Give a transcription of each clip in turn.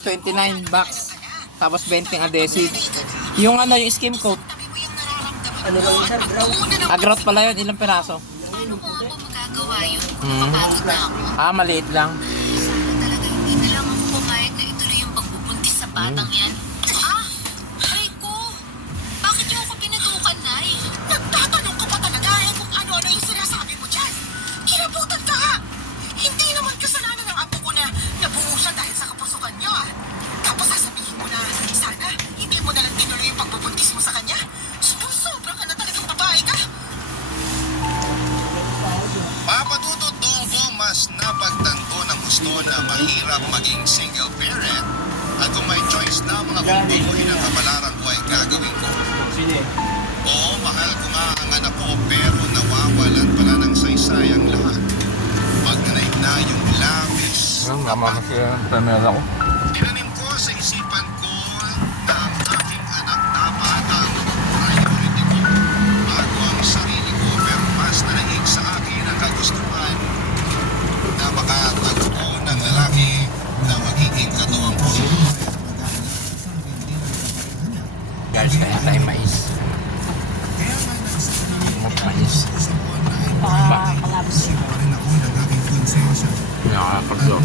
29 bucks. Tapos 20 adhesive. Yung ano, yung skim coat. Ano lang yun, sir? Grout? Grout pala yun. Ilang piraso? Paano mo nga po magagawa yun? Mapapagod na ako. Maliit lang. Sana talaga hindi na lang ako pumayag na ituloy yung pagbubuntis sa batang yan. Aray ko! Bakit niyo ako pinatukan, Nay? Nagtatanong ka pa talaga kung ano-ano yung sinasabi mo dyan. Kinabutan ka! Hindi naman kasalanan ng apo ko na nabuo siya dahil sa kapusukan niyo, Tapos sasabihin mo na, sana hindi mo na lang tinuloy yung pagbubuntis mo sa kanya. Sobra ka na talagang babae ka! Papadudot doon ko mas napagtanto ng gusto na mahirap maging single parent at kung may choice na mga kung baguhin ang kabalaran ko ay gagawin ko. Oo, mahal ko nga ang anak ko pero nawawalan pala ng saysay ang lahat. Pag nanaig na yung labis, tinanim ko sa isipan ko na ang aking anak dapat ang priority ko bago ang sarili ko pero mas nanaig sa akin ang kagustuhan na makatagpo ng lalaki na magiging katuwang ko. Guys, kaya tayo mais. Mais. Palabos yun. Nakakapagdo.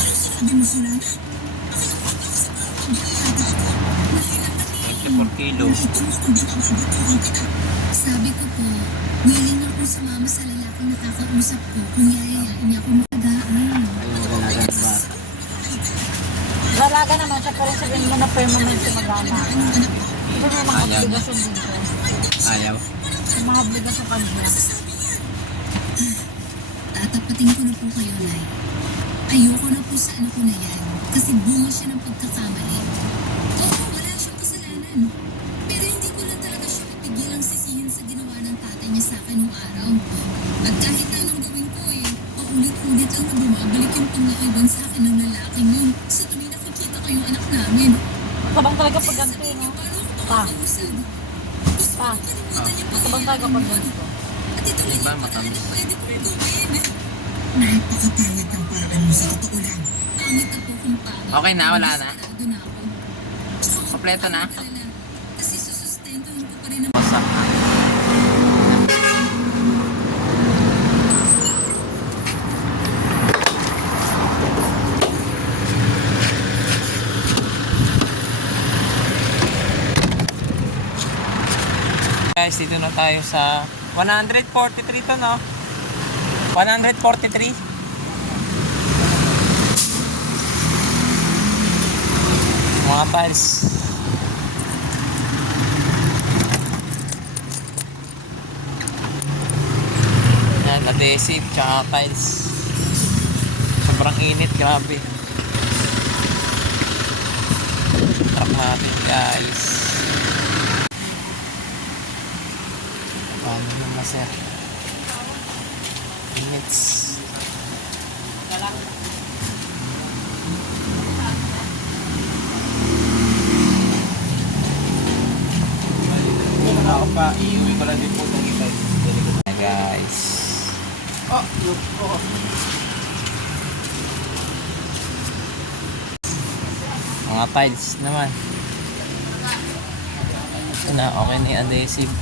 Sabi mo sila, 24 kilo. Sabi ko po, willing ako sumama sa lalaking nakakausap ko kung yayayain niya ako makagaan. Lalaga naman siya, pero sabihin mo na permanent si Magana. Diba may mga Ayaw. obligasyon din siya? Ayaw. May mga obligasyon kanina. Tatapatin ko na po kayo, Nay. Ayoko na po sa anak ko na yan kasi bunga siya ng pagkakamali. Oo, wala siyang kasalanan. Pero hindi ko lang talaga siya mapigilang sisihin sa ginawa ng tatay niya sa akin noong araw. At kahit na anong gawin ko paulit-ulit lang na bumabalik yung pangaiwan sa akin ng lalaking yun. Sa tuwing nakikita ko yung anak namin. Matabang talaga pag ganito, no? Pa. Pa. Matabang talaga pag ganito. At ito lang Diba, yung paraan matamis? na pwede kong gawin. Napakatawid ng paraan mo sa totoo lang. Pangit na po kung pangit. Okay na, wala na. Sarado na ako. Tsaka Kompleto na? huwag kang mag-alala. Kasi susustentuhin ko pa rin ang Wasak. Guys, dito na tayo sa 143 to, no? 143. Mga tiles. Yan, adhesive, tsaka tiles. Sobrang init, grabe. Truck natin, guys. Paano naman, sir? Minutes. Ako pa, iuwi ko lang din po itong ito. Hi, guys. Mga tiles naman. Ito na, okay na yung adhesive.